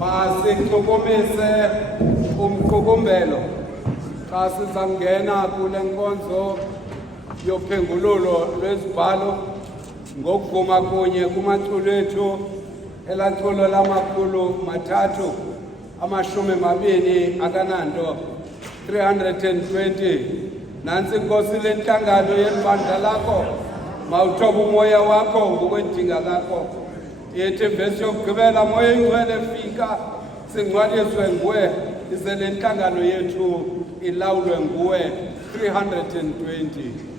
Masixhukumise umqukumbelo xa sizangena kule nkonzo yophengululo lwezibhalo ngokuvuma kunye kumaculo ethu elaculo lamakhulu mathathu amashumi mabini akananto 320. Nantsi Nkosi le nhlangano yelibandla lakho mawuthobe umoya wakho ngokwedinga lakho. Yethi vesi yokugqibela moya ingcwele fika singcwaliswe nguwe ize le nhlangano yethu ilawulwe nguwe 320.